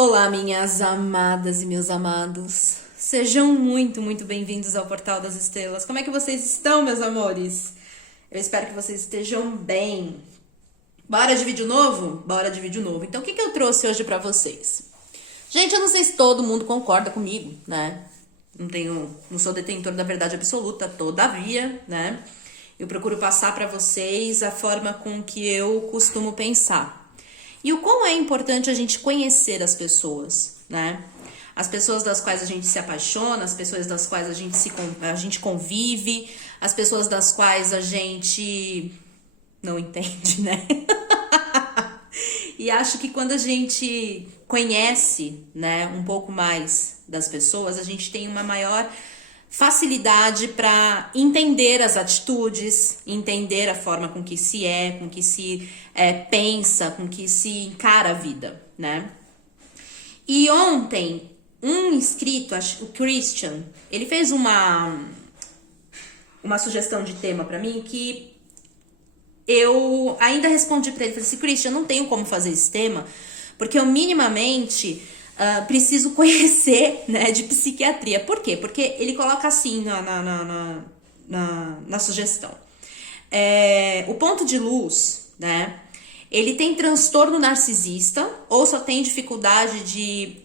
Olá, minhas amadas e meus amados. Sejam muito bem-vindos ao Portal das Estrelas. Como é que vocês estão, meus amores? Eu espero que vocês estejam bem. Bora de vídeo novo? Bora de vídeo novo. Então, o que eu trouxe hoje pra vocês? Gente, eu não sei se todo mundo concorda comigo, né? Não sou detentor da verdade absoluta, todavia, né? Eu procuro passar pra vocês a forma com que eu costumo pensar. E o quão é importante a gente conhecer as pessoas, né? As pessoas das quais a gente se apaixona, as pessoas das quais a gente convive, as pessoas das quais a gente não entende, né? E acho que quando a gente conhece, né, um pouco mais das pessoas, a gente tem uma maior facilidade para entender as atitudes, entender a forma com que se pensa, com que se encara a vida, né? E ontem, um inscrito, o Christian, ele fez uma sugestão de tema para mim que eu ainda respondi para ele, falei assim, Christian, eu não tenho como fazer esse tema, porque eu minimamente preciso conhecer, né, de psiquiatria. Por quê? Porque ele coloca assim na sugestão. O ponto de luz, né, ele tem transtorno narcisista ou só tem dificuldade de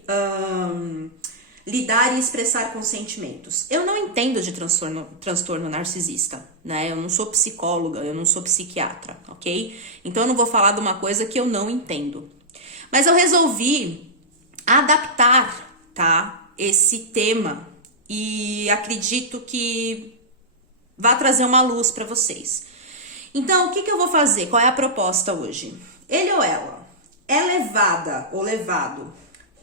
lidar e expressar com sentimentos. Eu não entendo de transtorno narcisista, né? Eu não sou psicóloga, eu não sou psiquiatra, ok? Então eu não vou falar de uma coisa que eu não entendo. Mas eu resolvi adaptar, tá, esse tema e acredito que vai trazer uma luz para vocês. Então, o que eu vou fazer? Qual é a proposta hoje? Ele ou ela é levada ou levado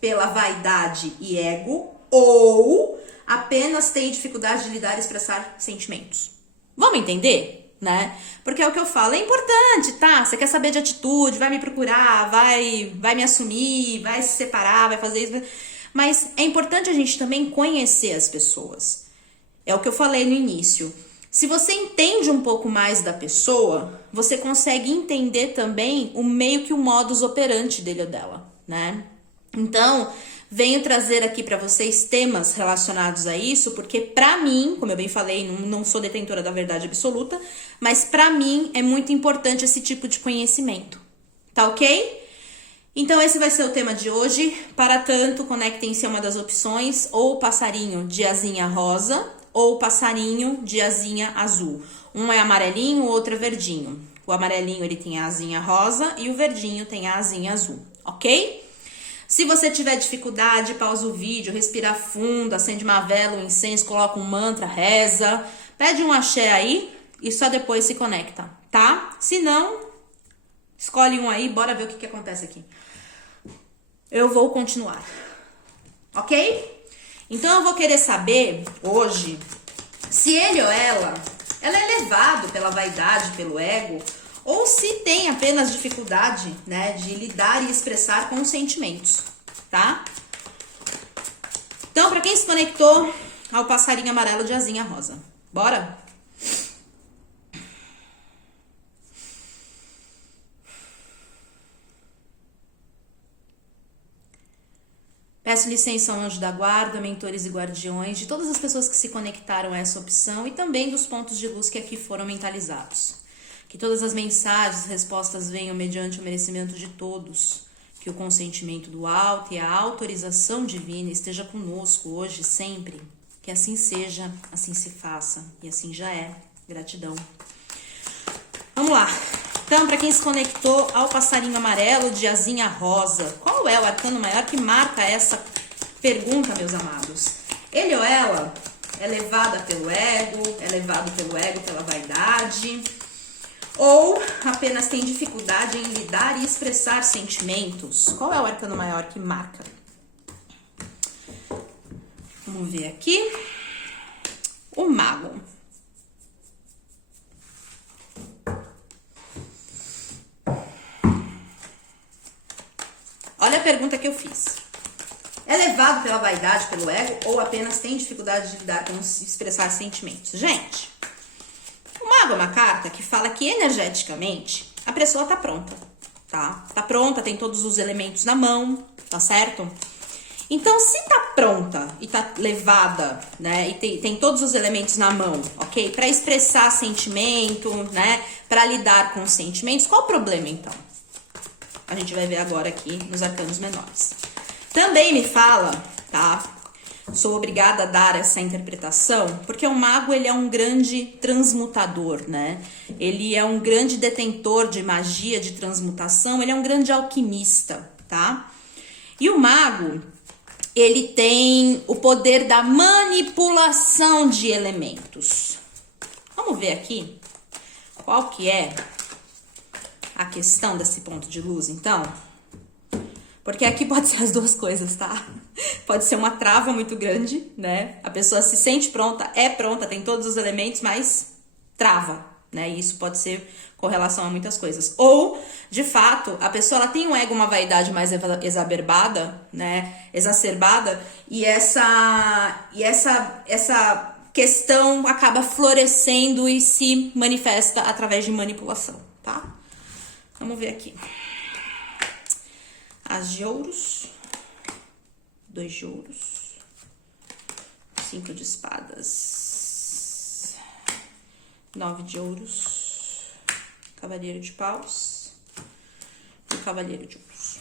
pela vaidade e ego ou apenas tem dificuldade de lidar e expressar sentimentos? Vamos entender? Né? Porque é o que eu falo, é importante, tá? Você quer saber de atitude, vai me procurar, vai me assumir, vai se separar, vai fazer isso. Mas é importante a gente também conhecer as pessoas. É o que eu falei no início. Se você entende um pouco mais da pessoa, você consegue entender também o meio que o modus operandi dele ou dela, né? Então, venho trazer aqui para vocês temas relacionados a isso, porque pra mim, como eu bem falei, não sou detentora da verdade absoluta, mas pra mim é muito importante esse tipo de conhecimento, tá ok? Então esse vai ser o tema de hoje. Para tanto, conectem-se a uma das opções, ou passarinho de asinha rosa, ou passarinho de asinha azul. Um é amarelinho, o outro é verdinho. O amarelinho ele tem a asinha rosa e o verdinho tem a asinha azul, ok? Se você tiver dificuldade, pausa o vídeo, respira fundo, acende uma vela, um incenso, coloca um mantra, reza, pede um axé aí e só depois se conecta, tá? Se não, escolhe um aí, bora ver o que acontece aqui. Eu vou continuar, ok? Então eu vou querer saber hoje se ele ou ela é levado pela vaidade, pelo ego, ou se tem apenas dificuldade, né, de lidar e expressar com os sentimentos, tá? Então, para quem se conectou ao passarinho amarelo de asinha rosa, bora? Peço licença ao anjo da guarda, mentores e guardiões, de todas as pessoas que se conectaram a essa opção e também dos pontos de luz que aqui foram mentalizados. Que todas as mensagens, respostas venham mediante o merecimento de todos. Que o consentimento do alto e a autorização divina esteja conosco hoje, sempre. Que assim seja, assim se faça. E assim já é. Gratidão. Vamos lá. Então, para quem se conectou ao passarinho amarelo de asinha rosa, qual é o arcano maior que marca essa pergunta, meus amados? Ele ou ela é levada pelo ego, é levado pelo ego, pela vaidade, ou apenas tem dificuldade em lidar e expressar sentimentos? Qual é o arcano maior que marca? Vamos ver aqui. O mago. Olha a pergunta que eu fiz. É levado pela vaidade, pelo ego, ou apenas tem dificuldade de lidar com expressar sentimentos? Gente, o mago é uma carta que fala que energeticamente a pessoa tá pronta, tá? Tá pronta, tem todos os elementos na mão, tá certo? Então, se tá pronta e tá levada, né, e tem todos os elementos na mão, ok? Para expressar sentimento, né, para lidar com os sentimentos, qual o problema então? A gente vai ver agora aqui nos arcanos menores. Também me fala, tá? Sou obrigada a dar essa interpretação, porque o mago, ele é um grande transmutador, né? Ele é um grande detentor de magia, de transmutação, ele é um grande alquimista, tá? E o mago, ele tem o poder da manipulação de elementos. Vamos ver aqui qual que é a questão desse ponto de luz, então? Porque aqui pode ser as duas coisas, tá? Pode ser uma trava muito grande, né? A pessoa se sente pronta, é pronta, tem todos os elementos, mas trava, né? E isso pode ser com relação a muitas coisas. Ou, de fato, a pessoa ela tem um ego, uma vaidade mais exacerbada, né? Exacerbada, e essa questão acaba florescendo e se manifesta através de manipulação, tá? Vamos ver aqui. As de ouros, 2 de ouros, 5 de espadas, 9 de ouros, cavaleiro de paus e cavaleiro de ouros.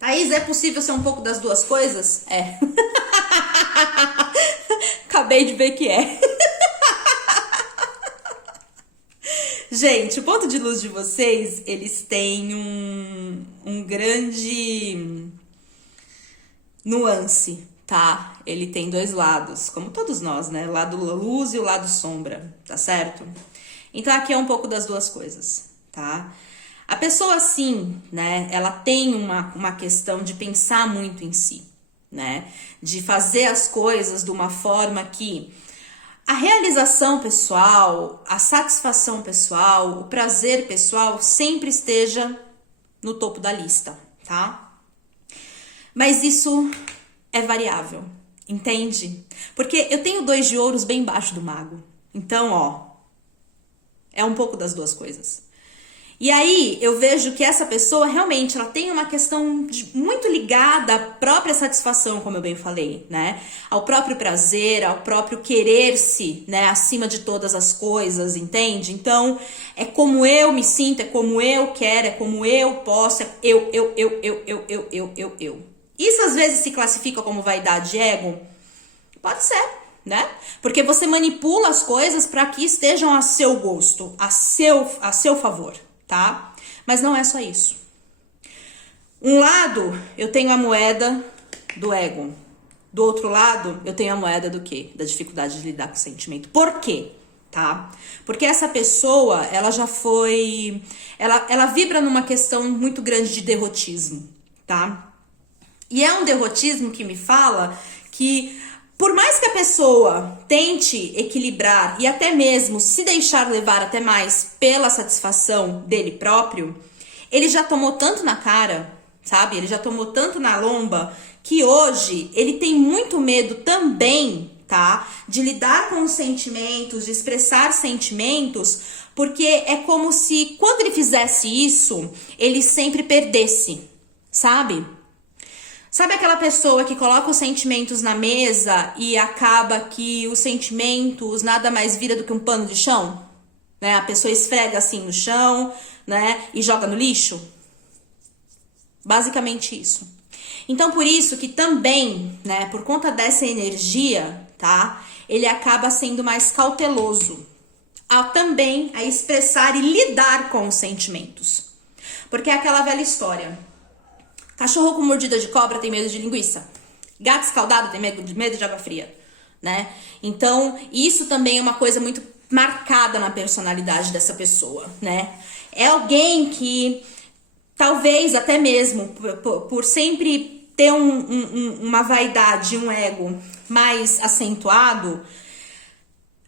Thaís, é possível ser um pouco das duas coisas? É. Acabei de ver que é. Gente, o ponto de luz de vocês, eles têm um grande nuance, tá? Ele tem 2 lados, como todos nós, né? O lado luz e o lado sombra, tá certo? Então, aqui é um pouco das duas coisas, tá? A pessoa, sim, né? Ela tem uma questão de pensar muito em si, né? De fazer as coisas de uma forma que a realização pessoal, a satisfação pessoal, o prazer pessoal sempre esteja no topo da lista, tá? Mas isso é variável, entende? Porque eu tenho 2 de ouros bem embaixo do mago. Então, ó, é um pouco das duas coisas. E aí eu vejo que essa pessoa realmente ela tem uma questão muito ligada à própria satisfação, como eu bem falei, né? Ao próprio prazer, ao próprio querer-se, né? Acima de todas as coisas, entende? Então, é como eu me sinto, é como eu quero, é como eu posso, é eu. Isso às vezes se classifica como vaidade e ego? Pode ser, né? Porque você manipula as coisas para que estejam a seu gosto, a seu favor. Tá? Mas não é só isso. Um lado, eu tenho a moeda do ego. Do outro lado, eu tenho a moeda do quê? Da dificuldade de lidar com o sentimento. Por quê? Tá? Porque essa pessoa, ela já foi... Ela vibra numa questão muito grande de derrotismo, tá? E é um derrotismo que me fala que... Por mais que a pessoa tente equilibrar e até mesmo se deixar levar até mais pela satisfação dele próprio, ele já tomou tanto na cara, sabe? Ele já tomou tanto na lomba que hoje ele tem muito medo também, tá? De lidar com os sentimentos, de expressar sentimentos, porque é como se quando ele fizesse isso, ele sempre perdesse, sabe? Sabe aquela pessoa que coloca os sentimentos na mesa e acaba que os sentimentos nada mais vira do que um pano de chão? Né? A pessoa esfrega assim no chão, né? E joga no lixo? Basicamente isso. Então, por isso que também, né? Por conta dessa energia, tá? Ele acaba sendo mais cauteloso também a expressar e lidar com os sentimentos. Porque é aquela velha história. Cachorro com mordida de cobra tem medo de linguiça. Gato escaldado tem medo de água fria, né? Então, isso também é uma coisa muito marcada na personalidade dessa pessoa, né? É alguém que, talvez até mesmo, por sempre ter uma vaidade, um ego mais acentuado,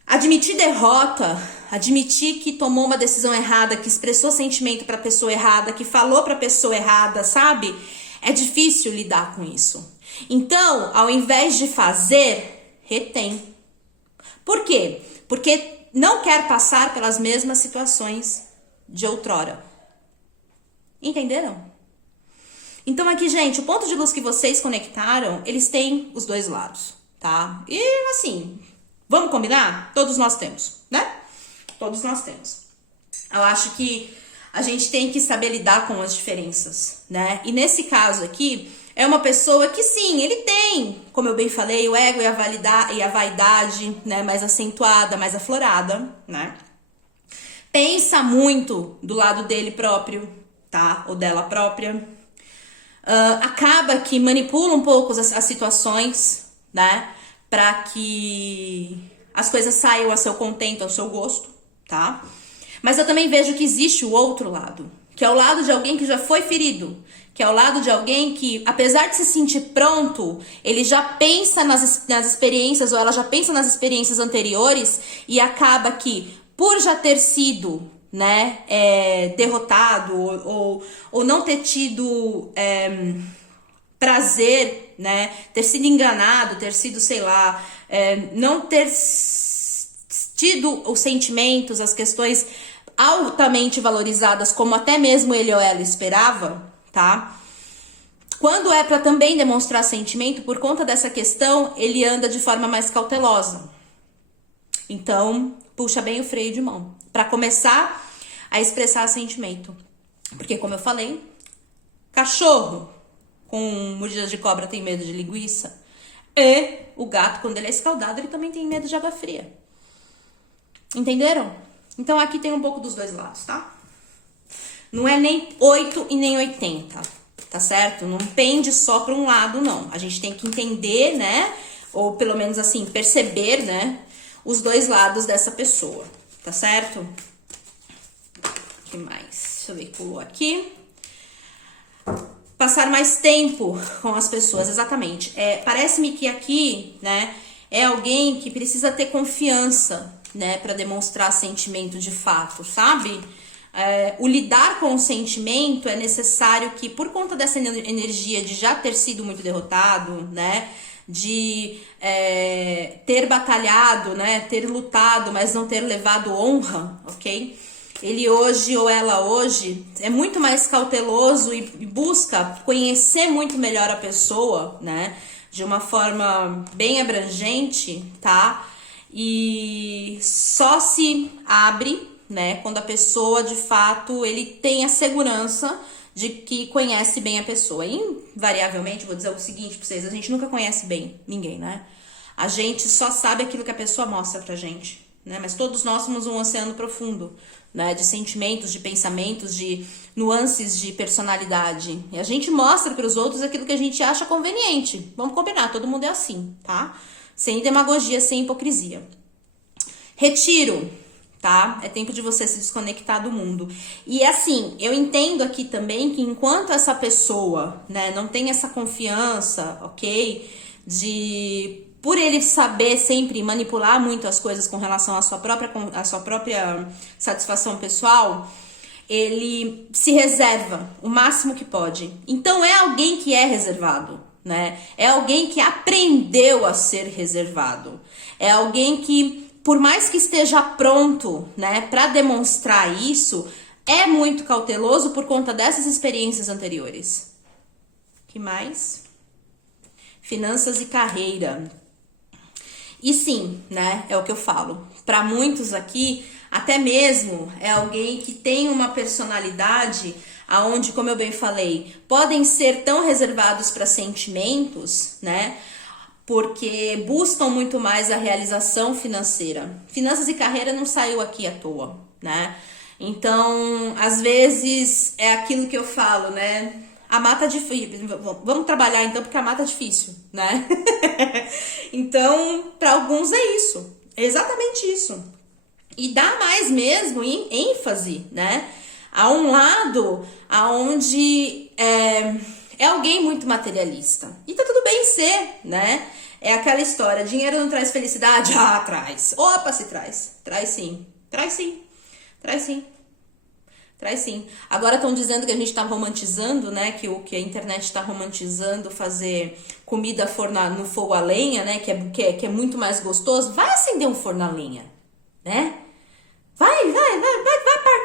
admitir derrota, admitir que tomou uma decisão errada, que expressou sentimento para a pessoa errada, que falou para a pessoa errada, sabe? É difícil lidar com isso. Então, ao invés de fazer, retém. Por quê? Porque não quer passar pelas mesmas situações de outrora. Entenderam? Então aqui, gente, o ponto de luz que vocês conectaram, eles têm os dois lados, tá? E assim, vamos combinar? Todos nós temos, né? Todos nós temos. Eu acho que a gente tem que saber lidar com as diferenças, né? E nesse caso aqui, é uma pessoa que sim, ele tem, como eu bem falei, o ego e a vaidade, né, mais acentuada, mais aflorada, né? Pensa muito do lado dele próprio, tá? Ou dela própria. Acaba que manipula um pouco as situações, né? Pra que as coisas saiam a seu contento, ao seu gosto, tá? Mas eu também vejo que existe o outro lado, que é o lado de alguém que já foi ferido, que é o lado de alguém que, apesar de se sentir pronto, ele já pensa nas experiências, ou ela já pensa nas experiências anteriores, e acaba que, por já ter sido, né, derrotado, ou não ter tido prazer, né, ter sido enganado, ter sido, sei lá, não ter tido os sentimentos, as questões altamente valorizadas, como até mesmo ele ou ela esperava, tá? Quando é para também demonstrar sentimento, por conta dessa questão, ele anda de forma mais cautelosa. Então, puxa bem o freio de mão, para começar a expressar sentimento. Porque, como eu falei, cachorro com mordidas de cobra tem medo de linguiça, e o gato, quando ele é escaldado, ele também tem medo de água fria. Entenderam? Então aqui tem um pouco dos dois lados, tá? Não é nem 8 e nem 80, tá certo? Não pende só para um lado, não. A gente tem que entender, né? Ou pelo menos assim, perceber, né? Os dois lados dessa pessoa, tá certo? O que mais? Deixa eu ver, pulou aqui. Passar mais tempo com as pessoas, exatamente. Parece-me que aqui, né, é alguém que precisa ter confiança, né, para demonstrar sentimento de fato, sabe? O lidar com o sentimento é necessário que, por conta dessa energia de já ter sido muito derrotado, né, de ter batalhado, né, ter lutado, mas não ter levado honra, ok? Ele hoje ou ela hoje é muito mais cauteloso e busca conhecer muito melhor a pessoa, né, de uma forma bem abrangente, tá? E só se abre, né, quando a pessoa, de fato, ele tem a segurança de que conhece bem a pessoa. E, invariavelmente, vou dizer o seguinte pra vocês, a gente nunca conhece bem ninguém, né? A gente só sabe aquilo que a pessoa mostra pra gente, né? Mas todos nós somos um oceano profundo, né? De sentimentos, de pensamentos, de nuances de personalidade. E a gente mostra pros outros aquilo que a gente acha conveniente. Vamos combinar, todo mundo é assim, tá? Sem demagogia, sem hipocrisia. Retiro, tá? É tempo de você se desconectar do mundo. E assim, eu entendo aqui também que enquanto essa pessoa, né, não tem essa confiança, ok? Por ele saber sempre manipular muito as coisas com relação à sua própria satisfação pessoal, ele se reserva o máximo que pode. Então é alguém que é reservado, né? É alguém que aprendeu a ser reservado. É alguém que, por mais que esteja pronto, né, para demonstrar isso, é muito cauteloso por conta dessas experiências anteriores. Que mais? Finanças e carreira. E sim, né, é o que eu falo. Para muitos aqui, até mesmo é alguém que tem uma personalidade aonde, como eu bem falei, podem ser tão reservados para sentimentos, né? Porque buscam muito mais a realização financeira. Finanças e carreira não saiu aqui à toa, né? Então, às vezes, é aquilo que eu falo, né? A mata é difícil. Vamos trabalhar então, porque a mata é difícil, né? Então, para alguns é isso. É exatamente isso. E dá mais mesmo ênfase, né? A um lado aonde é alguém muito materialista. E tá tudo bem ser, né? É aquela história, dinheiro não traz felicidade? Ah, traz. Opa, se traz. Traz sim. Traz sim. Traz sim. Traz sim. Agora estão dizendo que a gente tá romantizando, né? Que a internet tá romantizando fazer comida no fogo a lenha, né? Que é muito mais gostoso. Vai acender um forno a lenha, né? Vai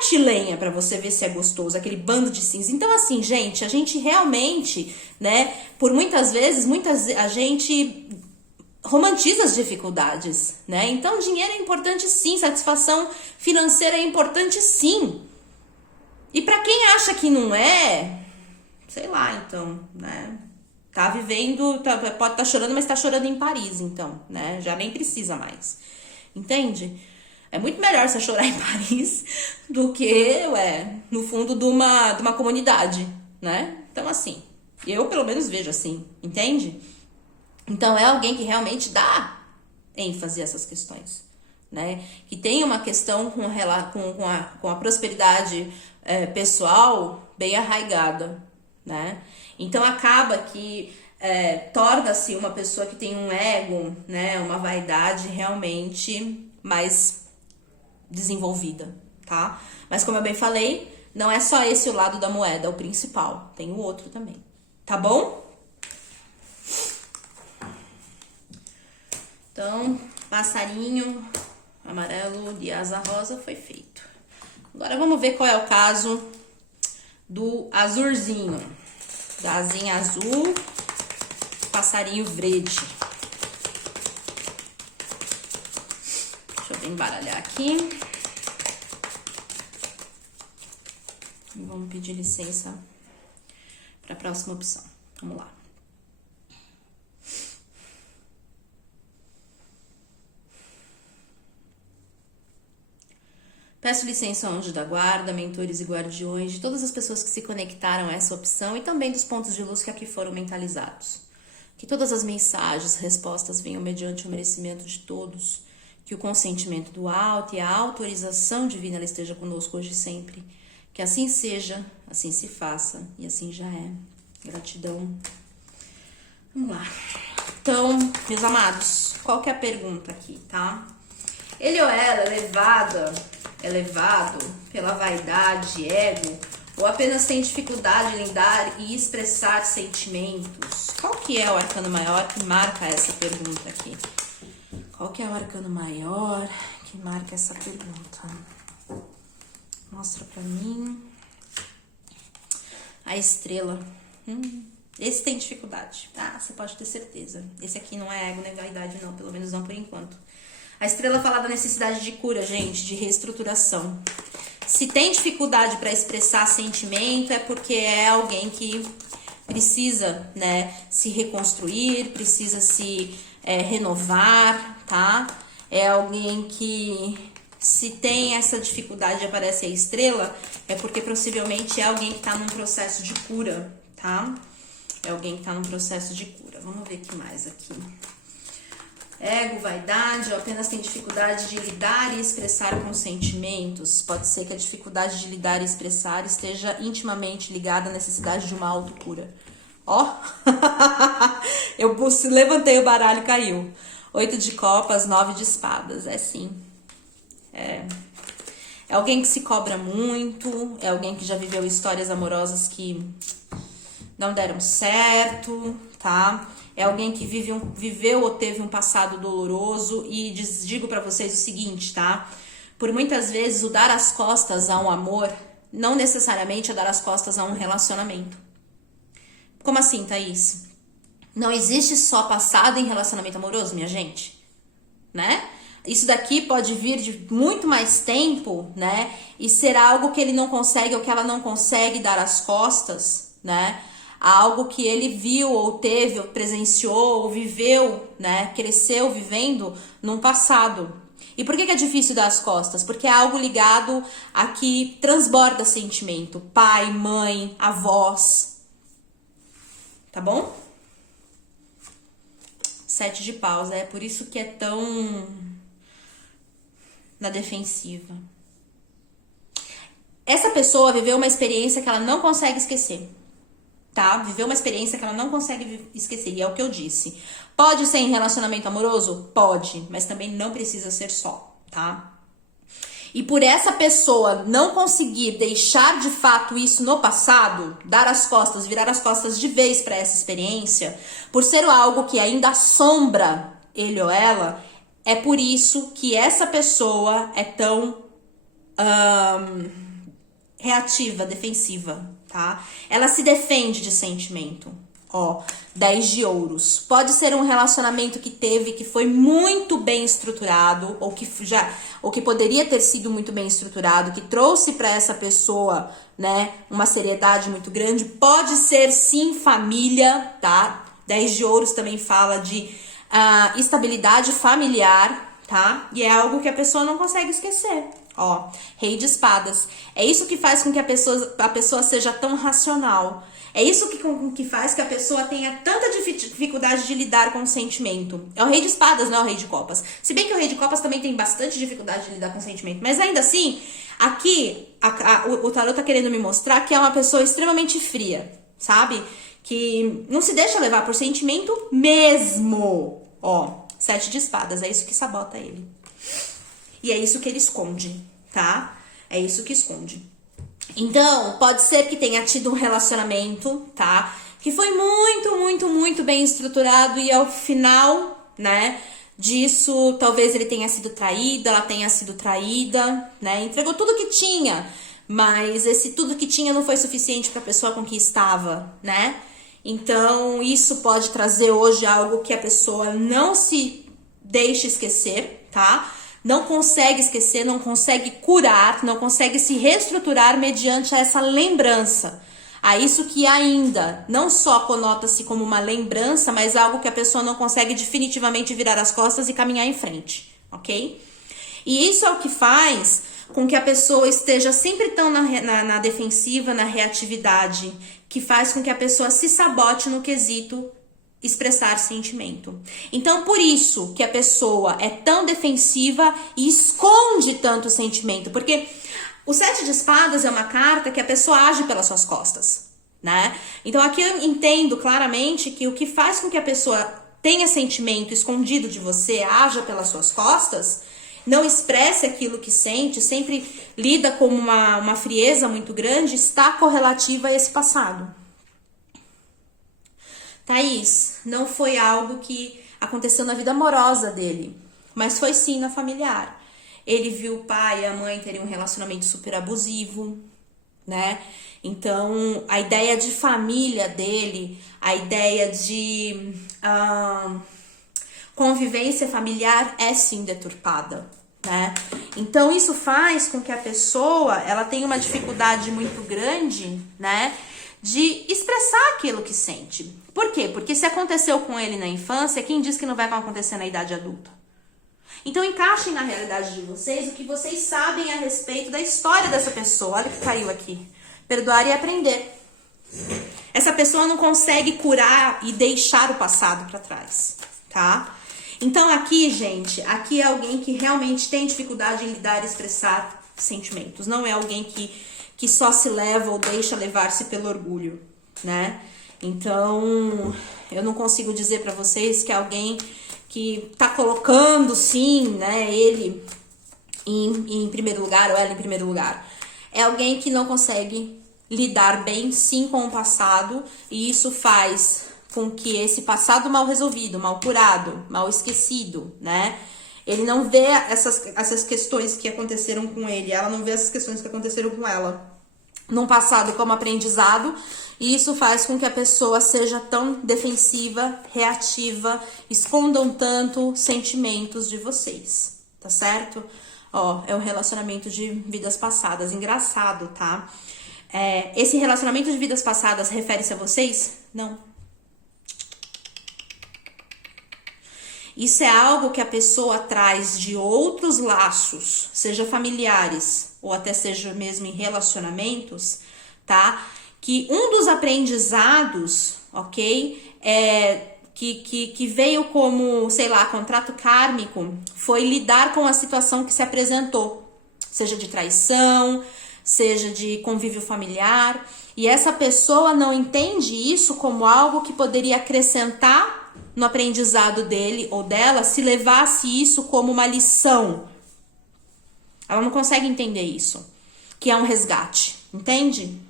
mete lenha pra você ver se é gostoso, aquele bando de cinza. Então, assim, gente, a gente realmente, né, por muitas vezes, a gente romantiza as dificuldades, né? Então, dinheiro é importante sim, satisfação financeira é importante sim. E pra quem acha que não é, sei lá, então, né? Tá vivendo, pode estar chorando, mas tá chorando em Paris, então, né? Já nem precisa mais. Entende? É muito melhor você chorar em Paris do que, no fundo de uma comunidade, né? Então, assim, eu pelo menos vejo assim, entende? Então, é alguém que realmente dá ênfase a essas questões, né? Que tem uma questão com a prosperidade pessoal bem arraigada, né? Então, acaba que torna-se uma pessoa que tem um ego, né? Uma vaidade realmente mais desenvolvida, tá? Mas como eu bem falei, não é só esse o lado da moeda, o principal. Tem o outro também, tá bom? Então, passarinho amarelo de asa rosa foi feito. Agora vamos ver qual é o caso do azulzinho. Da asinha azul, passarinho verde. Deixa eu embaralhar aqui. E vamos pedir licença para a próxima opção. Vamos lá. Peço licença ao anjo da guarda, mentores e guardiões, de todas as pessoas que se conectaram a essa opção e também dos pontos de luz que aqui foram mentalizados. Que todas as mensagens, respostas venham mediante o merecimento de todos, que o consentimento do alto e a autorização divina ela esteja conosco hoje e sempre. Que assim seja, assim se faça e assim já é. Gratidão. Vamos lá. Então, meus amados, qual que é a pergunta aqui, tá? Ele ou ela é levado pela vaidade, ego, ou apenas tem dificuldade em lidar e expressar sentimentos? Qual que é o arcano maior que marca essa pergunta aqui? Qual que é o arcano maior que marca essa pergunta? Mostra pra mim. A estrela. Esse tem dificuldade, tá? Você pode ter certeza. Esse aqui não é ego nem vaidade não, pelo menos não por enquanto. A estrela fala da necessidade de cura, gente, de reestruturação. Se tem dificuldade para expressar sentimento, é porque é alguém que precisa, né, se reconstruir, precisa se renovar, tá? É alguém que, se tem essa dificuldade de aparecer a estrela, é porque possivelmente é alguém que está num processo de cura, tá? É alguém que está num processo de cura. Vamos ver o que mais aqui. Ego, vaidade, ou apenas tem dificuldade de lidar e expressar com sentimentos. Pode ser que a dificuldade de lidar e expressar esteja intimamente ligada à necessidade de uma autocura. Ó, eu levantei o baralho e caiu. 8 de copas, 9 de espadas, é sim. É alguém que se cobra muito, é alguém que já viveu histórias amorosas que não deram certo, tá? É alguém que viveu ou teve um passado doloroso e digo pra vocês o seguinte, tá? Por muitas vezes o dar as costas a um amor não necessariamente é dar as costas a um relacionamento. Como assim, Thaís? Não existe só passado em relacionamento amoroso, minha gente, né? Isso daqui pode vir de muito mais tempo, né? E ser algo que ele não consegue ou que ela não consegue dar as costas, né? Algo que ele viu ou teve, ou presenciou, ou viveu, né? Cresceu vivendo num passado. E por que é difícil dar as costas? Porque é algo ligado a que transborda sentimento. Pai, mãe, avós. Tá bom? 7 de paus, é por isso que é tão na defensiva. Essa pessoa viveu uma experiência que ela não consegue esquecer. Tá? Viveu uma experiência que ela não consegue esquecer. E é o que eu disse. Pode ser em relacionamento amoroso? Pode. Mas também não precisa ser só, tá? E por essa pessoa não conseguir deixar de fato isso no passado, dar as costas, virar as costas de vez para essa experiência, por ser algo que ainda assombra ele ou ela, é por isso que essa pessoa é tão reativa, defensiva, tá? Ela se defende de sentimento. Ó, 10 de ouros. Pode ser um relacionamento que teve, que foi muito bem estruturado, ou que poderia ter sido muito bem estruturado, que trouxe para essa pessoa, né, uma seriedade muito grande. Pode ser sim família, tá? 10 de ouros também fala de estabilidade familiar, tá? E é algo que a pessoa não consegue esquecer. Ó, Rei de Espadas. É isso que faz com que a pessoa seja tão racional. É isso que faz que a pessoa tenha tanta dificuldade de lidar com o sentimento. É o Rei de Espadas, não é o Rei de Copas. Se bem que o Rei de Copas também tem bastante dificuldade de lidar com o sentimento. Mas ainda assim, aqui o tarot tá querendo me mostrar que é uma pessoa extremamente fria, sabe? Que não se deixa levar por sentimento mesmo. Ó, 7 de Espadas, é isso que sabota ele. E é isso que ele esconde, tá? É isso que esconde. Então, pode ser que tenha tido um relacionamento, tá? Que foi muito, muito, muito bem estruturado e ao final, né, disso, talvez ele tenha sido traído, ela tenha sido traída, né? Entregou tudo que tinha, mas esse tudo que tinha não foi suficiente para a pessoa com que estava, né? Então, isso pode trazer hoje algo que a pessoa não se deixa esquecer, tá? Não consegue esquecer, não consegue curar, não consegue se reestruturar mediante essa lembrança. A isso que ainda não só conota-se como uma lembrança, mas algo que a pessoa não consegue definitivamente virar as costas e caminhar em frente, ok? E isso é o que faz com que a pessoa esteja sempre tão na defensiva, na reatividade, que faz com que a pessoa se sabote no quesito expressar sentimento. Então, por isso que a pessoa é tão defensiva e esconde tanto sentimento, porque o 7 de Espadas é uma carta que a pessoa age pelas suas costas, né? Então, aqui eu entendo claramente que o que faz com que a pessoa tenha sentimento escondido de você, haja pelas suas costas, não expresse aquilo que sente, sempre lida com uma frieza muito grande, está correlativa a esse passado. Thaís, não foi algo que aconteceu na vida amorosa dele, mas foi sim na familiar. Ele viu o pai e a mãe terem um relacionamento super abusivo, né? Então, a ideia de família dele, a ideia de convivência familiar é sim deturpada, né? Então, isso faz com que a pessoa, ela tenha uma dificuldade muito grande, né, de expressar aquilo que sente. Por quê? Porque se aconteceu com ele na infância, quem diz que não vai acontecer na idade adulta? Então, encaixem na realidade de vocês o que vocês sabem a respeito da história dessa pessoa. Olha o que caiu aqui. Perdoar e aprender. Essa pessoa não consegue curar e deixar o passado para trás, tá? Então, aqui, gente, aqui é alguém que realmente tem dificuldade em lidar e expressar sentimentos. Não é alguém que só se leva ou deixa levar-se pelo orgulho, né? Então, eu não consigo dizer para vocês que é alguém que tá colocando, sim, né, ele em primeiro lugar ou ela em primeiro lugar. É alguém que não consegue lidar bem, sim, com o passado, e isso faz com que esse passado mal resolvido, mal curado, mal esquecido, né, ele não vê essas questões que aconteceram com ele, ela não vê essas questões que aconteceram com ela num passado como aprendizado, e isso faz com que a pessoa seja tão defensiva, reativa, escondam tanto sentimentos de vocês, tá certo? Ó, é um relacionamento de vidas passadas, engraçado, tá? Esse relacionamento de vidas passadas refere-se a vocês? Não. Isso é algo que a pessoa traz de outros laços, seja familiares ou até seja mesmo em relacionamentos, tá? Que um dos aprendizados, ok, que veio como, sei lá, contrato kármico, foi lidar com a situação que se apresentou, seja de traição, seja de convívio familiar, e essa pessoa não entende isso como algo que poderia acrescentar no aprendizado dele ou dela se levasse isso como uma lição. Ela não consegue entender isso, que é um resgate, entende?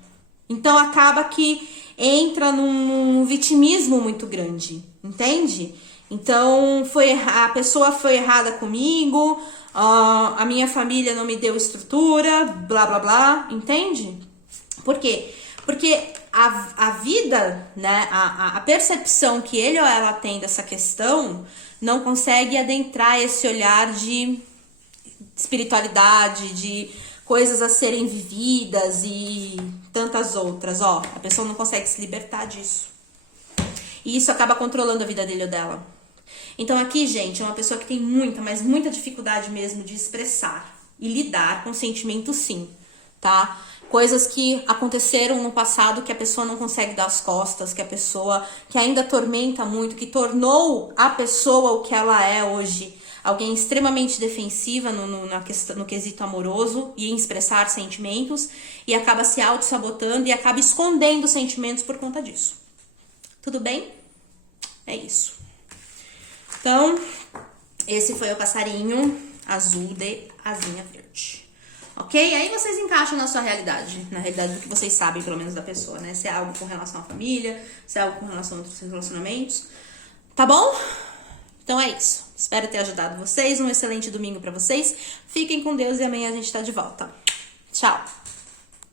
Então acaba que entra num vitimismo muito grande, entende? Então a pessoa foi errada comigo, a minha família não me deu estrutura, blá blá blá, entende? Por quê? Porque a vida, né, a percepção que ele ou ela tem dessa questão não consegue adentrar esse olhar de espiritualidade, de coisas a serem vividas e tantas outras. Ó, a pessoa não consegue se libertar disso. E isso acaba controlando a vida dele ou dela. Então aqui, gente, é uma pessoa que tem muita, mas muita dificuldade mesmo de expressar e lidar com sentimentos, sim, tá? Coisas que aconteceram no passado que a pessoa não consegue dar as costas, que a pessoa que ainda atormenta muito, que tornou a pessoa o que ela é hoje. Alguém extremamente defensiva no quesito amoroso e em expressar sentimentos e acaba se auto-sabotando e acaba escondendo sentimentos por conta disso. Tudo bem? É isso. Então, esse foi o passarinho azul de asinha verde. Ok? Aí vocês encaixam na sua realidade, na realidade do que vocês sabem, pelo menos, da pessoa, né? Se é algo com relação à família, se é algo com relação a outros relacionamentos. Tá bom? Então é isso. Espero ter ajudado vocês. Um excelente domingo pra vocês. Fiquem com Deus e amanhã a gente tá de volta. Tchau!